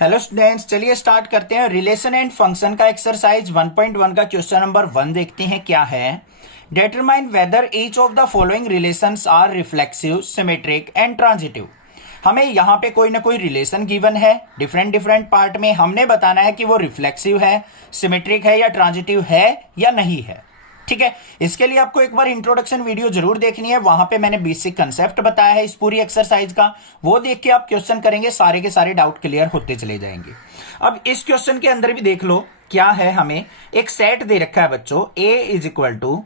Hello students, चलिए start करते हैं। रिलेशन एंड फंक्शन का एक्सरसाइज 1.1 का क्वेश्चन नंबर 1 देखते हैं क्या है। Determine whether each of the following relations are reflexive, symmetric and transitive. हमें यहाँ पे कोई ना कोई रिलेशन गिवन है, डिफरेंट पार्ट में हमने बताना है कि वो रिफ्लेक्सिव है, सिमेट्रिक है या ट्रांजिटिव है या नहीं है। ठीक है, इसके लिए आपको एक बार इंट्रोडक्शन वीडियो जरूर देखनी है, वहां पे मैंने बेसिक कंसेप्ट बताया है इस पूरी एक्सरसाइज का। वो देख के आप क्वेश्चन करेंगे, सारे के सारे डाउट क्लियर होते चले जाएंगे। अब इस क्वेश्चन के अंदर भी देख लो क्या है। हमें एक सेट दे रखा है बच्चों, a is equal to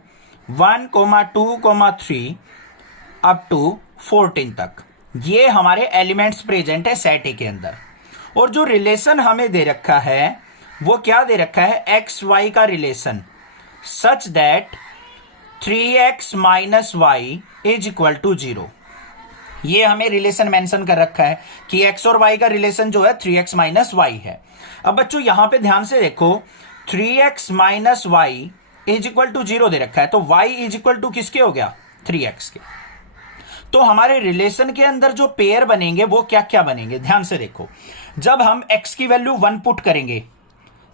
1, 2, 3 up to 14 तक। ये हमारे एलिमेंट्स प्रेजेंट है सेट ए के अंदर। और जो रिलेशन हमें दे रखा है वो क्या दे रखा है, एक्स वाई का relation, such that 3x minus y is equal to 0। ये हमें रिलेशन मेंशन कर रखा है कि x और y का रिलेशन जो है 3x minus y है। अब बच्चों यहां पे ध्यान से देखो, 3x minus y is equal to 0 दे रखा है, तो y is equal to किसके हो गया, 3x के। तो हमारे रिलेशन के अंदर जो पेयर बनेंगे वो क्या क्या बनेंगे, ध्यान से देखो। जब हम x की वैल्यू 1 पुट करेंगे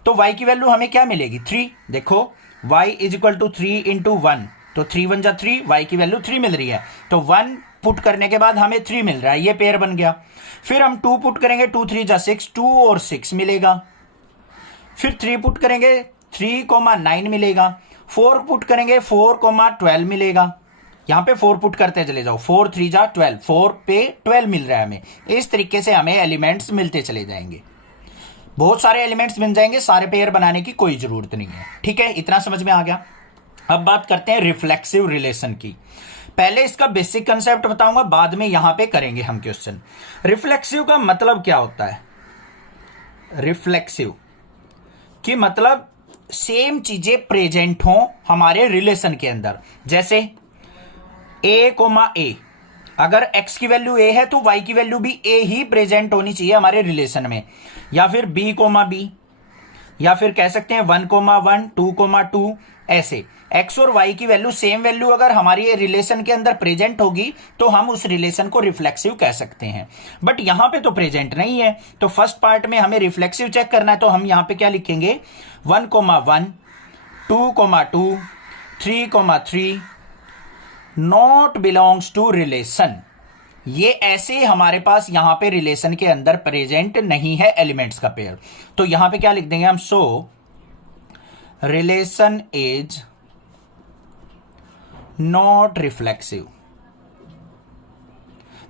तो y की वैल्यू हमें क्या मिलेगी, 3। देखो y is equal to 3 into 1, तो 3 1 जा 3, y की वैल्यू 3 मिल रही है, तो 1 पुट करने के बाद हमें 3 मिल रहा है, ये पेयर बन गया। फिर हम 2 पुट करेंगे, 2 3 जा 6, 2 और 6 मिलेगा। फिर 3 पुट करेंगे, 3,9 मिलेगा। 4 पुट करेंगे, 4,12 मिलेगा। यहां पे 4 पुट करते चले जाओ, 4 3 जा 12, 4 पे 12 मिल रहा है हमें। इस तरीके से हमें एलिमेंट्स मिलते चले जाएंगे, बहुत सारे एलिमेंट्स मिल जाएंगे, सारे पेयर बनाने की कोई जरूरत नहीं है। ठीक है, इतना समझ में आ गया। अब बात करते हैं रिफ्लेक्सिव रिलेशन की। पहले इसका बेसिक कंसेप्ट बताऊंगा, बाद में यहां पे करेंगे हम क्वेश्चन। रिफ्लेक्सिव का मतलब क्या होता है, रिफ्लेक्सिव की मतलब सेम चीजें प्रेजेंट हो हमारे रिलेशन के अंदर। जैसे a, अगर x की वैल्यू a है तो y की वैल्यू भी a ही प्रेजेंट होनी चाहिए हमारे रिलेशन में। या फिर b, या फिर कह सकते हैं 1, 1, 2, 2, ऐसे x और y की वैल्यू सेम वैल्यू अगर हमारी रिलेशन के अंदर प्रेजेंट होगी तो हम उस रिलेशन को रिफ्लेक्सिव कह सकते हैं। बट यहां पे तो प्रेजेंट नहीं है, तो फर्स्ट पार्ट में हमें रिफ्लेक्सिव चेक करना है, तो हम यहां पे क्या लिखेंगे, 1, 1, 2, 2, 3, नॉट बिलोंग्स टू रिलेशन। ये ऐसे हमारे पास यहां पे रिलेशन के अंदर प्रेजेंट नहीं है एलिमेंट्स का पेयर, तो यहां पे क्या लिख देंगे हम, सो रिलेशन इज नॉट रिफ्लेक्सिव।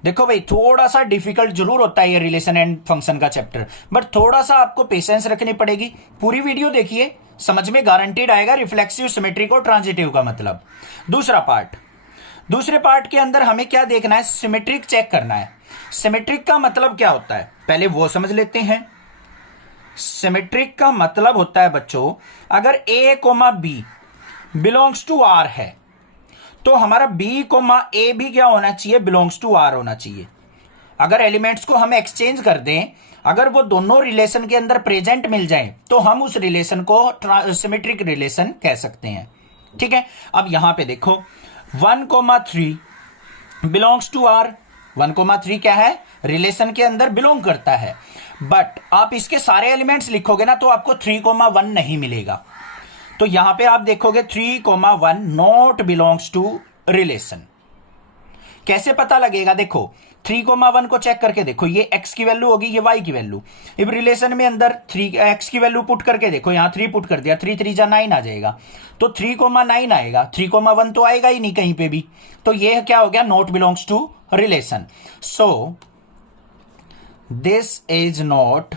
देखो भाई, थोड़ा सा डिफिकल्ट जरूर होता है ये रिलेशन एंड फंक्शन का चैप्टर, बट थोड़ा सा आपको पेशेंस रखनी पड़ेगी। पूरी वीडियो देखिए, समझ में गारंटीड आएगा रिफ्लेक्सिव, सिमेट्रिक और ट्रांजिटिव का मतलब। दूसरे पार्ट के अंदर हमें क्या देखना है, सिमेट्रिक चेक करना है। सिमेट्रिक का मतलब क्या होता है पहले वो समझ लेते हैं। सिमेट्रिक का मतलब होता है बच्चों, अगर a, b belongs to r है तो हमारा b, a भी क्या होना चाहिए, बिलोंग्स टू r होना चाहिए। अगर एलिमेंट्स को हम एक्सचेंज कर दें, अगर वो दोनों रिलेशन के अंदर प्रेजेंट मिल जाएं तो हम उस रिलेशन को सिमेट्रिक रिलेशन कह सकते हैं। ठीक है, अब यहां पे देखो 1, 3 बिलोंग्स टू r। 1, 3 क्या है, रिलेशन के अंदर बिलोंग करता है। बट आप इसके सारे एलिमेंट्स लिखोगे ना तो आपको 3, 1 नहीं मिलेगा। तो यहां पे आप देखोगे 3, 1 नॉट बिलोंग्स टू रिलेशन। कैसे पता लगेगा, देखो 3, 1 को चेक करके देखो, ये x की वैल्यू होगी, ये y की वैल्यू। अब रिलेशन में अंदर 3x की वैल्यू पुट करके देखो, यहां 3 पुट कर दिया, 3 3 जा 9 आ जाएगा, तो 3, 9 आएगा। 3, 1 तो आएगा ही नहीं कहीं पे भी, तो ये क्या हो गया, not belongs to relation. So this is not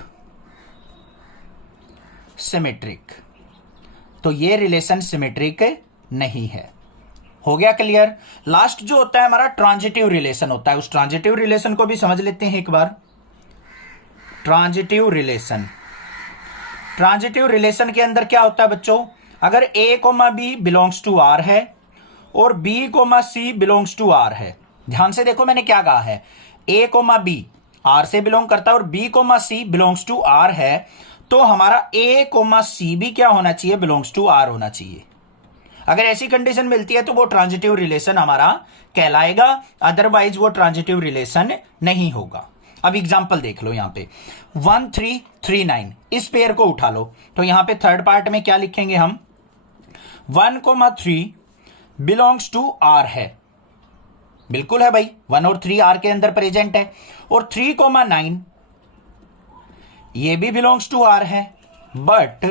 symmetric, तो ये रिलेशन सिमेट्रिक नहीं है। हो गया क्लियर। लास्ट जो होता है हमारा ट्रांजिटिव रिलेशन होता है, उस ट्रांजिटिव रिलेशन को भी समझ लेते हैं एक बार। ट्रांजिटिव रिलेशन के अंदर क्या होता है बच्चों, अगर a, b belongs to r है और b, c belongs to r है। ध्यान से देखो मैंने क्या कहा है, a, b r से बिलोंग करता है और b, c belongs to r है, तो हमारा a, c भी क्या होना चाहिए, बिलोंग्स टू r होना चाहिए। अगर ऐसी कंडीशन मिलती है तो वो ट्रांजिटिव रिलेशन हमारा कहलाएगा, अदरवाइज वो ट्रांजिटिव रिलेशन नहीं होगा। अब एग्जाम्पल देख लो यहां पे 1339 इस पेयर को उठा लो, तो यहां पे थर्ड पार्ट में क्या लिखेंगे हम 1,3 बिलोंग्स टू आर है, बिल्कुल है भाई 1 और 3 आर के अंदर प्रेजेंट है, और 3,9 ये भी बिलोंग्स टू आर है, बट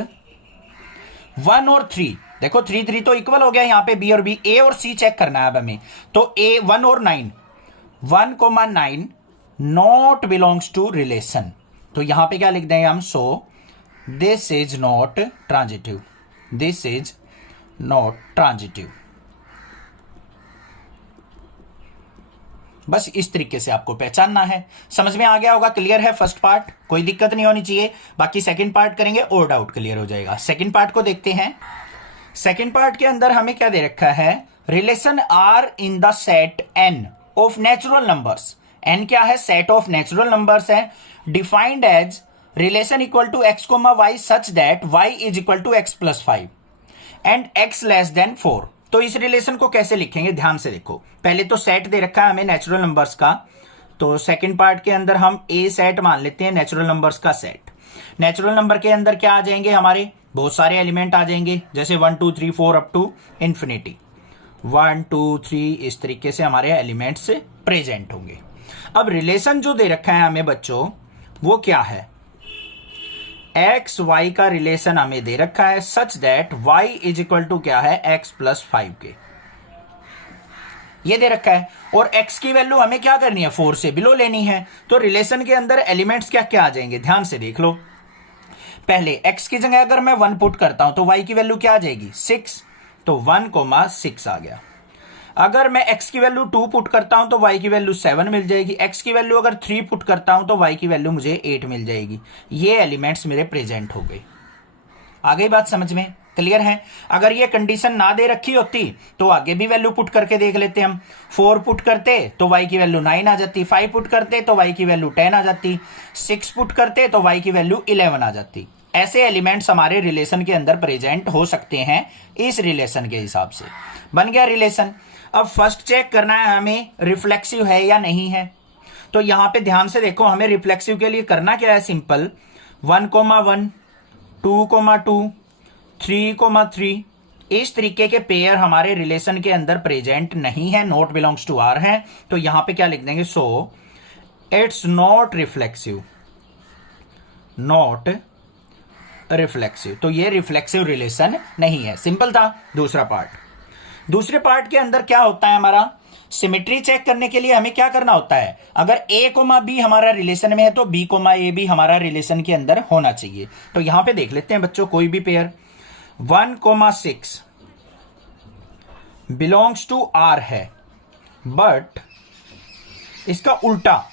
1 और 3 देखो 3 तो इक्वल हो गया यहां पे बी और बी, ए और सी चेक करना है अब हमें, तो ए 1 और 9 1,9 नॉट बिलोंग्स टू रिलेशन, तो यहां पे क्या लिख देंगे हम सो this is not transitive, this is not transitive. बस इस तरीके से आपको पहचानना है। समझ में आ गया होगा, क्लियर है फर्स्ट पार्ट, कोई दिक्कत नहीं होनी चाहिए। बाकी सेकंड पार्ट करेंगे और डाउट क्लियर हो जाएगा। सेकंड पार्ट को देखते हैं। सेकंड पार्ट के अंदर हमें क्या दे रखा है, relation R in the set N of natural numbers. N क्या है, सेट ऑफ नेचुरल नंबर्स है, defined as relation equal to x comma y such that y is equal to x plus 5 and x less than 4। तो इस relation को कैसे लिखेंगे, ध्यान से देखो। पहले तो सेट दे रखा है हमें नेचुरल नंबर्स का, तो सेकंड पार्ट के अंदर हम ए सेट मान लेते हैं, नेचुरल नंबर्स का सेट। नेचुरल नंबर के अंदर क्या आ जाएंगे, हमारे बहुत सारे एलिमेंट आ जाएंगे, जैसे 1 2 3 4 अप टू इंफिनिटी, 1 2 3 इस तरीके से हमारे एलिमेंट्स प्रेजेंट होंगे। अब रिलेशन जो दे रखा है हमें बच्चों, वो क्या है, एक्स वाई का रिलेशन हमें दे रखा है such that y is equal to क्या है, एक्स प्लस 5 के, ये दे रखा है। और x की वैल्यू हमें क्या करनी है, 4 से बिलो लेनी है। तो रिलेशन के अंदर एलिमेंट्स क्या क्या आ जाएंगे, ध्यान से देख लो। पहले x की जगह अगर मैं 1 पुट करता हूं तो y की वैल्यू क्या आ जाएगी, 6, तो 1,6 आ गया। अगर मैं x की वैल्यू 2 पुट करता हूं तो y की वैल्यू 7 मिल जाएगी। x की वैल्यू अगर 3 पुट करता हूं तो y की वैल्यू मुझे 8 मिल जाएगी। ये एलिमेंट्स मेरे प्रेजेंट हो गए। आ गई बात समझ में, क्लियर है। अगर ये कंडीशन ना दे रखी होती तो आगे भी वैल्यू पुट करके देख लेते हम। 4 पुट करते तो y की वैल्यू 9 आ जाती, 5 पुट करते तो y की वैल्यू 10 आ जाती, 6 पुट करते तो y की वैल्यू 11 आ जाती। ऐसे एलिमेंट्स हमारे रिलेशन के अंदर प्रेजेंट हो सकते हैं इस रिलेशन के हिसाब से। बन गया रिलेशन। अब फर्स्ट चेक करना है हमें रिफ्लेक्सिव है या नहीं है। तो यहां पे ध्यान से देखो, हमें रिफ्लेक्सिव के लिए करना क्या है, सिंपल 1,1 2,2 3,3 इस तरीके के पेयर हमारे रिलेशन के अंदर प्रेजेंट नहीं है, नॉट बिलोंग्स टू आर है। तो यहां पे क्या लिख देंगे, so it's not reflexive, not reflexive. तो ये रिफ्लेक्सिव रिलेशन नहीं है, सिंपल था। दूसरे पार्ट के अंदर क्या होता है, हमारा सिमेट्री चेक करने के लिए हमें क्या करना होता है, अगर a कोमा b हमारा रिलेशन में है तो b कोमा a भी हमारा रिलेशन के अंदर होना चाहिए। तो यहां पे देख लेते हैं बच्चों, कोई भी पेयर 1,6 बिलोंग्स टू r है, बट इसका उल्टा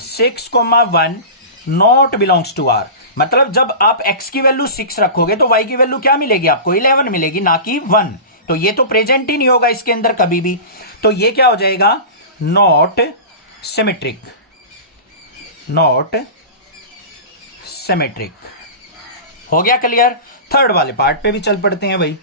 6,1 नॉट बिलोंग्स टू r। मतलब जब आप x की वैल्यू 6 रखोगे तो y की वैल्यू क्या मिलेगी आपको, 11 मिलेगी, ना कि 1। तो ये तो प्रेजेंट ही नहीं होगा इसके अंदर कभी भी। तो ये क्या हो जाएगा, नॉट सिमेट्रिक, नॉट सिमेट्रिक। हो गया क्लियर। थर्ड वाले पार्ट पे भी चल पड़ते हैं भाई।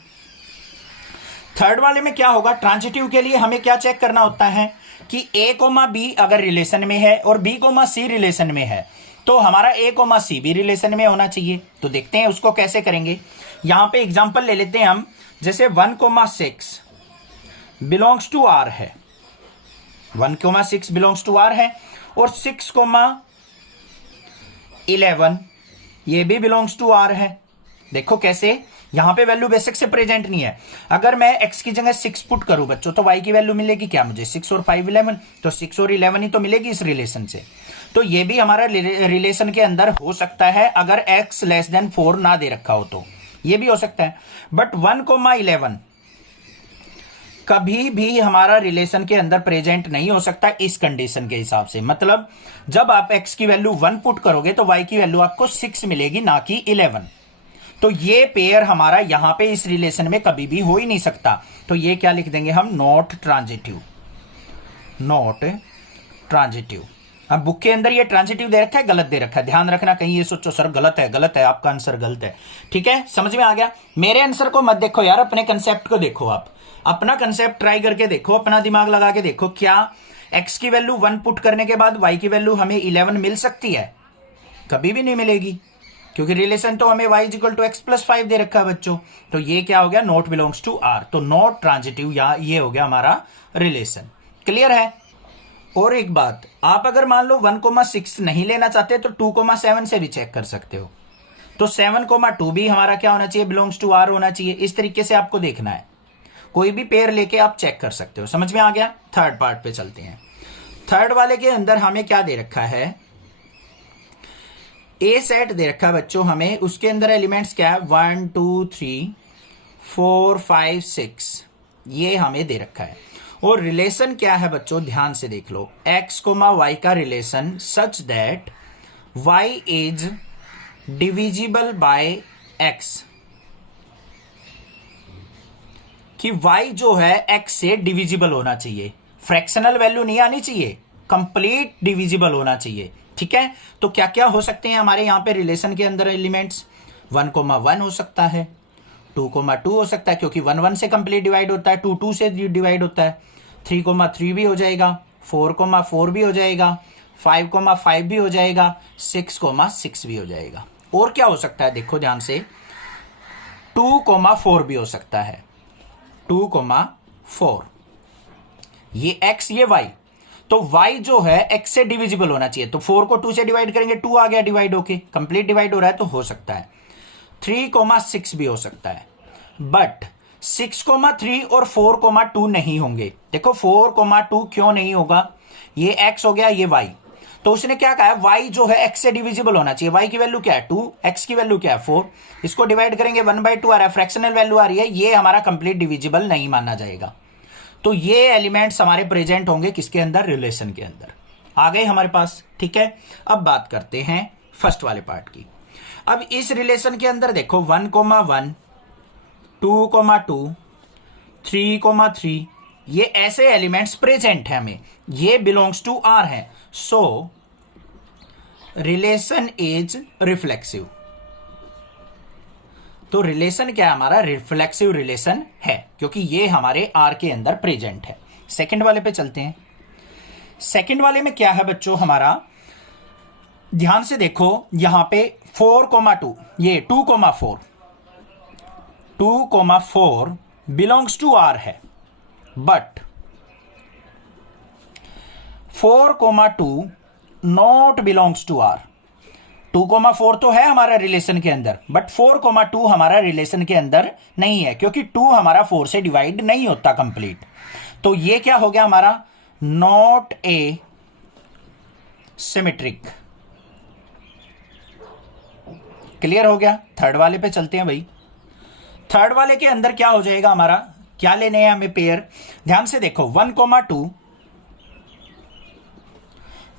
थर्ड वाले में क्या होगा, ट्रांजिटिव के लिए हमें क्या चेक करना होता है कि a कोमा b अगर रिलेशन में है और b कोमा c रिलेशन में है तो हमारा a कोमा c भी रिलेशन में होना चाहिए। तो देखते हैं उसको कैसे करेंगे। यहां पे एग्जांपल ले लेते हैं हम, जैसे 1,6 बिलोंग्स टू r है, 1,6 बिलोंग्स टू r है, और 6,11 ये भी बिलोंग्स टू r है। देखो कैसे, यहां पे वैल्यू बेसिक से प्रेजेंट नहीं है। अगर मैं x की जगह 6 पुट करूं बच्चों तो y की वैल्यू मिलेगी क्या मुझे, 6 और 5 11, तो 6 और 11 ही तो मिलेगी इस रिलेशन से। तो ये भी हमारा रिलेशन के अंदर हो सकता है अगर x लेस देन 4 ना दे रखा हो तो ये भी हो सकता है। बट 1,11 कभी भी हमारा रिलेशन के अंदर प्रेजेंट नहीं हो सकता इस कंडीशन के हिसाब से। मतलब जब आप x की वैल्यू 1 पुट करोगे तो y की वैल्यू आपको 6 मिलेगी, ना कि 11। तो ये पेयर हमारा यहां पे इस रिलेशन में कभी भी हो ही नहीं सकता। तो ये क्या लिख देंगे हम, नॉट ट्रांजिटिव, नॉट ट्रांजिटिव। अब बुक के अंदर ये ट्रांजिटिव दे रखा है, गलत दे रखा है, ध्यान रखना, कहीं ये सोचो सर गलत है, आपका आंसर गलत है। ठीक है, समझ में आ गया। मेरे आंसर को मत देखो यार, अपने कंसेप्ट को देखो। आप अपना कंसेप्ट ट्राई करके देखो, अपना दिमाग लगा के देखो, क्या x की वैल्यू 1 पुट करने के बाद y की वैल्यू हमें 11 मिल सकती है? कभी भी नहीं मिलेगी, क्योंकि रिलेशन तो हमें y equal to x plus 5 दे रखा है बच्चों। तो ये क्या हो गया? नॉट बिलोंग्स टू R, तो नॉट ट्रांजिटिव, या ये हो गया हमारा रिलेशन। क्लियर है? और एक बात, आप अगर मान लो 1,6 नहीं लेना चाहते तो 2,7 से भी चेक कर सकते हो। तो 7,2 भी हमारा क्या होना चाहिए? बिलोंग्स टू R होना चाहिए। इस तरीके से आपको देखना है, कोई भी पेयर लेके आप चेक कर सकते हो। समझ में आ गया? थर्ड पार्ट पे चलते हैं। थर्ड वाले के अंदर हमें क्या दे रखा है? ए सेट दे रखा है बच्चों हमें, उसके अंदर एलिमेंट्स क्या है? 1 2 3 4 5 6 ये हमें दे रखा है। और रिलेशन क्या है बच्चों? ध्यान से देख लो, x, y का relation such that y is divisible by x, कि y जो है x से डिविजिबल होना चाहिए, फ्रैक्शनल वैल्यू नहीं आनी चाहिए, कंप्लीट डिविजिबल होना चाहिए। ठीक है, तो क्या क्या हो सकते हैं हमारे यहां पे रिलेशन के अंदर एलिमेंट्स? 1,1 हो सकता है, 2,2 हो सकता है, क्योंकि 1 से कंप्लीट डिवाइड होता है, 2 से डिवाइड होता है, 3,3 भी हो जाएगा, 4,4 भी हो जाएगा, 5,5 भी हो जाएगा, 6,6 भी हो जाएगा। और क्या हो सकता है? देखो ध्यान से, 2,4 भी हो सकता है, 2,4। ये x ये y, तो y जो है x से डिविजिबल होना चाहिए, तो 4 को 2 से डिवाइड करेंगे, 2 आ गया डिवाइड होके, कंप्लीट डिवाइड हो रहा है, तो हो सकता है। 3,6 भी हो सकता है, बट 6,3 और 4,2 नहीं होंगे। देखो 4,2 क्यों नहीं होगा? ये x हो गया, ये y, तो उसने क्या कहा है? y जो है x से डिविजिबल होना चाहिए। y की वैल्यू क्या है? 2, x की वैल्यू क्या है? 4, इसको डिवाइड करेंगे 1/2 आ रहा है, फ्रैक्शनल वैल्यू आ रही है, ये हमारा कंप्लीट डिविजिबल नहीं माना जाएगा। तो ये एलिमेंट्स हमारे प्रेजेंट होंगे किसके अंदर? रिलेशन के अंदर। आ गए हमारे पास। ठीक है, अब बात करते हैं फर्स्ट वाले पार्ट की। अब इस रिलेशन के अंदर देखो 1,1 2,2 3,3 ये ऐसे एलिमेंट्स प्रेजेंट है हमें, ये बिलोंग्स टू R है। सो रिलेशन इज रिफ्लेक्सिव। तो रिलेशन क्या है हमारा? रिफ्लेक्सिव रिलेशन है, क्योंकि ये हमारे R के अंदर प्रेजेंट है। सेकंड वाले पे चलते हैं। सेकंड वाले में क्या है बच्चों हमारा? ध्यान से देखो, यहां पे 4,2 ये 2,4 बिलोंग्स टू R है, but 4,2 not belongs to R। 2,4 तो है हमारा रिलेशन के अंदर, बट 4,2 हमारा रिलेशन के अंदर नहीं है, क्योंकि 2 हमारा 4 से डिवाइड नहीं होता कंप्लीट। तो ये क्या हो गया हमारा? Not a symmetric. क्लियर हो गया? थर्ड वाले पे चलते हैं भाई। थर्ड वाले के अंदर क्या हो जाएगा हमारा? क्या लेने हैं हमें पेयर? ध्यान से देखो 1,2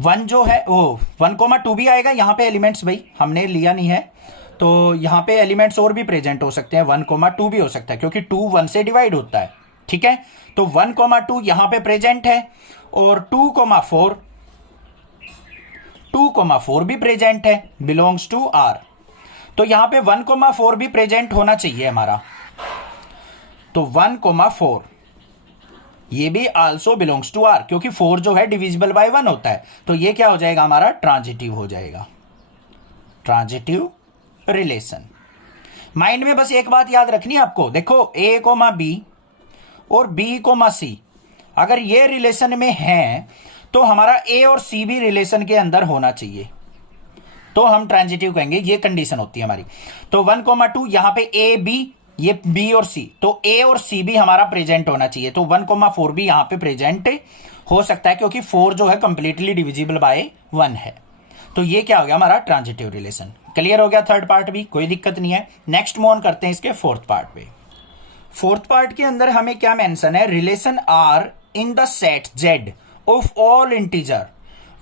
1 जो है वो 1,2 भी आएगा यहां पे एलिमेंट्स, भाई हमने लिया नहीं है, तो यहां पे एलिमेंट्स और भी प्रेजेंट हो सकते हैं। 1,2 भी हो सकता है, क्योंकि 2 1 से डिवाइड होता है। ठीक है, तो 1,2 यहां पे प्रेजेंट है, और 2,4 भी प्रेजेंट है, बिलोंग्स टू R। तो यहां पे 1,4 भी प्रेजेंट होना चाहिए हमारा, तो 1,4 ये भी आल्सो बिलोंग्स टू R, क्योंकि 4 जो है डिविजिबल बाय 1 होता है। तो ये क्या हो जाएगा हमारा? ट्रांजिटिव हो जाएगा, ट्रांजिटिव रिलेशन। माइंड में बस एक बात याद रखनी है आपको, देखो A, B और B, C अगर ये रिलेशन में है तो हमारा A और C भी रिलेशन के अंदर होना चाहिए, तो हम ट्रांजिटिव कहेंगे। ये कंडीशन होती है हमारी। तो 1,2 यहां पे A, B, ये B और C, तो A और C भी हमारा प्रेजेंट होना चाहिए। तो 1,4 भी यहां पे प्रेजेंट हो सकता है, क्योंकि 4 जो है कंप्लीटली डिविजिबल बाय 1 है। तो ये क्या हो गया हमारा? Transitive relation. क्लियर हो गया? थर्ड पार्ट भी कोई दिक्कत नहीं है। नेक्स्ट मूव ऑन करते हैं इसके फोर्थ पार्ट पे। फोर्थ पार्ट के अंदर हमें क्या मेंशन है? Relation R in the set Z of all integer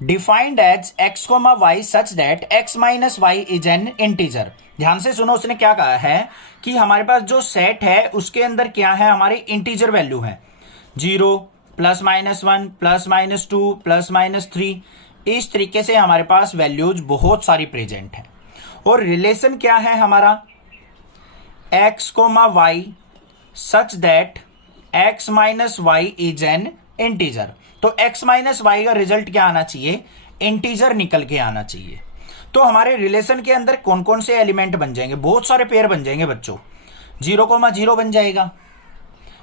defined as x, y such that x minus y is an integer. ध्यान से सुनो, उसने क्या कहा है कि हमारे पास जो सेट है उसके अंदर क्या है? हमारे इंटीजर वैल्यू है 0 +-1 +-2 +-3। इस तरीके से हमारे पास वैल्यूज बहुत सारी प्रेजेंट है। और रिलेशन क्या है हमारा? x, y such that x minus y is an integer. तो x माइनस वाई का रिजल्ट क्या आना चाहिए, इंटीजर निकल के आना चाहिए। तो हमारे रिलेशन के अंदर कौन कौन से एलिमेंट बन जाएंगे, बहुत सारे पेयर बन जाएंगे बच्चों। 0,0 बन जाएगा,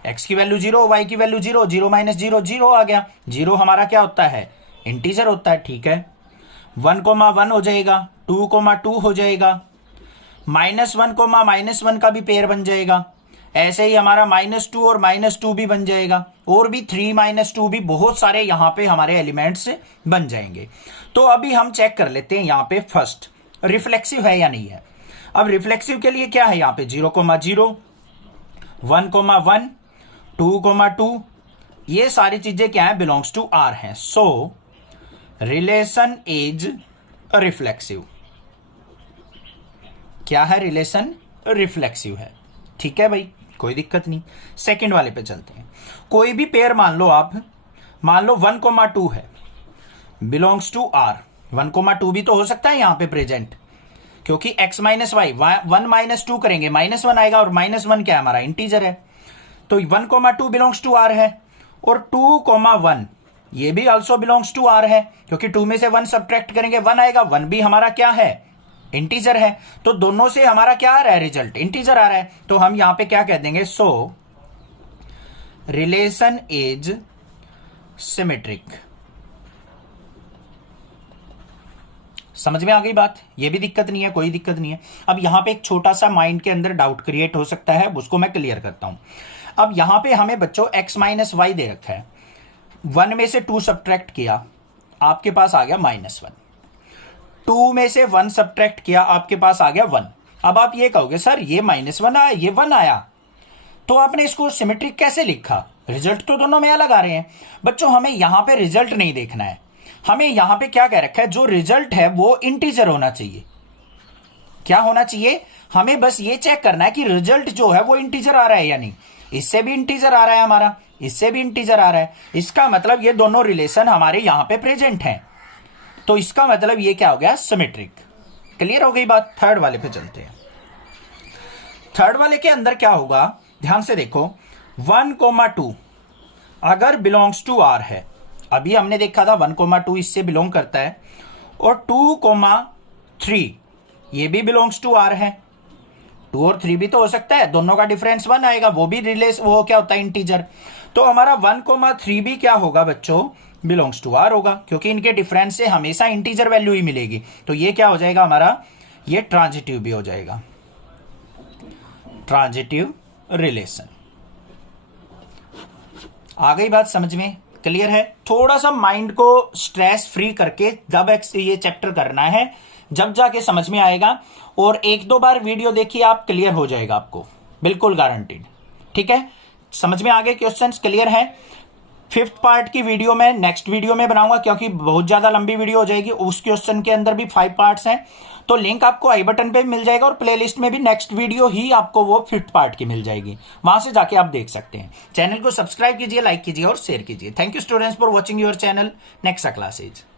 x की वैल्यू 0, y की वैल्यू 0, 0 माइनस 0 0 आ गया। 0 हमारा क्या होता है, इंटीजर होता है, ठीक है। 1,1 हो जाएगा, 2,2 हो जाएगा, -1, -1 का भी पेयर बन जाएगा। ऐसे ही हमारा -2 और -2 भी बन जाएगा, और भी 3 - 2 भी, बहुत सारे यहाँ पे हमारे एलिमेंट्स बन जाएंगे। तो अभी हम चेक कर लेते हैं यहाँ पे फर्स्ट रिफ्लेक्सिव है या नहीं है। अब रिफ्लेक्सिव के लिए क्या है यहाँ पे 0,0, 1,1, 2,2, ये सारी चीजें क्या है, बिलोंग्स टू आर है। सो रिलेशन इज रिफ्लेक्सिव। क्या है, रिलेशन रिफ्लेक्सिव है, ठीक है भाई, कोई दिक्कत नहीं। सेकंड वाले पे चलते हैं। कोई भी पेयर मान लो आप, मान लो 1,2 है, बिलोंग्स टू आर। 1,2 भी तो हो सकता है यहाँ पे प्रेजेंट, क्योंकि x माइनस वाई 1 - 2 करेंगे, -1 आएगा, और -1 क्या है, हमारा इंटीजर है। तो 1,2 बिलोंग्स टू आर है, और 2,1 ये भी ऑल्सो बिलोंग्स टू आर है, क्योंकि 2 में से 1 सब्ट्रैक्ट करेंगे 1 आएगा, 1 भी हमारा क्या है, इंटीजर है। तो दोनों से हमारा क्या आ रहा है, रिजल्ट इंटीजर आ रहा है। तो हम यहां पे क्या कह देंगे, सो रिलेशन इज सिमेट्रिक। समझ में आ गई बात, ये भी दिक्कत नहीं है, कोई दिक्कत नहीं है। अब यहां पे एक छोटा सा माइंड के अंदर डाउट क्रिएट हो सकता है, उसको मैं क्लियर करता हूं। अब यहां पे हमें बच्चों x माइनस वाई दे रखा है, 1 में से 2 सब्ट्रैक्ट किया, आपके पास आ गया -1। 2 में से 1 सब्ट्रैक्ट किया, आपके पास आ गया 1। अब आप ये कहोगे सर ये -1 आया, ये 1 आया, तो आपने इसको सिमेट्रिक कैसे लिखा, रिजल्ट तो दोनों में अलग आ रहे हैं। बच्चों हमें यहां पे रिजल्ट नहीं देखना है, हमें यहां पे क्या कह रखा है, जो रिजल्ट है वो इंटीजर होना चाहिए। क्या होना चाहिए, हमें बस ये चेक करना है कि रिजल्ट जो है वो इंटीजर आ रहा है या नहीं। इससे भी इंटीजर आ रहा है हमारा, इससे भी इंटीजर आ रहा है, इसका मतलब ये दोनों रिलेशन हमारे यहां पे प्रेजेंट हैं। तो इसका मतलब ये क्या हो गया, सिमेट्रिक। क्लियर हो गई बात। थर्ड वाले पे चलते हैं। थर्ड वाले के अंदर क्या होगा, ध्यान से देखो, 1,2 अगर बिलोंग्स टू आर है, अभी हमने देखा था 1,2 इससे बिलोंग करता है, और 2,3 ये भी बिलोंग्स टू आर है। 2 और 3 भी तो हो सकता है, दोनों का डिफरेंस 1 आएगा, वो भी वो क्या होता है, इंटीजर। तो हमारा 1,3 भी क्या होगा बच्चों, बिलोंग्स टू आर होगा, क्योंकि इनके डिफरेंस से हमेशा इंटीजर वैल्यू ही मिलेगी। तो ये क्या हो जाएगा हमारा, ये ट्रांजिटिव भी हो जाएगा, ट्रांजिटिव रिलेशन। आ गई बात समझ में, क्लियर है। थोड़ा सा माइंड को स्ट्रेस फ्री करके जब ये चैप्टर करना है, जब जाके समझ में आएगा, और 1-2 बार वीडियो देखिए आप, क्लियर हो जाएगा आपको, बिल्कुल गारंटीड, ठीक है। समझ में आ गए, क्वेश्चंस क्लियर है। 5th पार्ट की वीडियो में नेक्स्ट वीडियो में बनाऊंगा, क्योंकि बहुत ज्यादा लंबी वीडियो हो जाएगी। उस क्वेश्चन के अंदर भी 5 पार्ट्स हैं, तो लिंक आपको आई बटन पे मिल जाएगा, और प्लेलिस्ट में भी नेक्स्ट वीडियो ही आपको वो 5th पार्ट की मिल जाएगी, वहां से जाके आप देख सकते हैं। चैनल को सब्सक्राइब कीजिए, लाइक कीजिए और शेयर कीजिए। Thank you students for watching your channel. Next classes.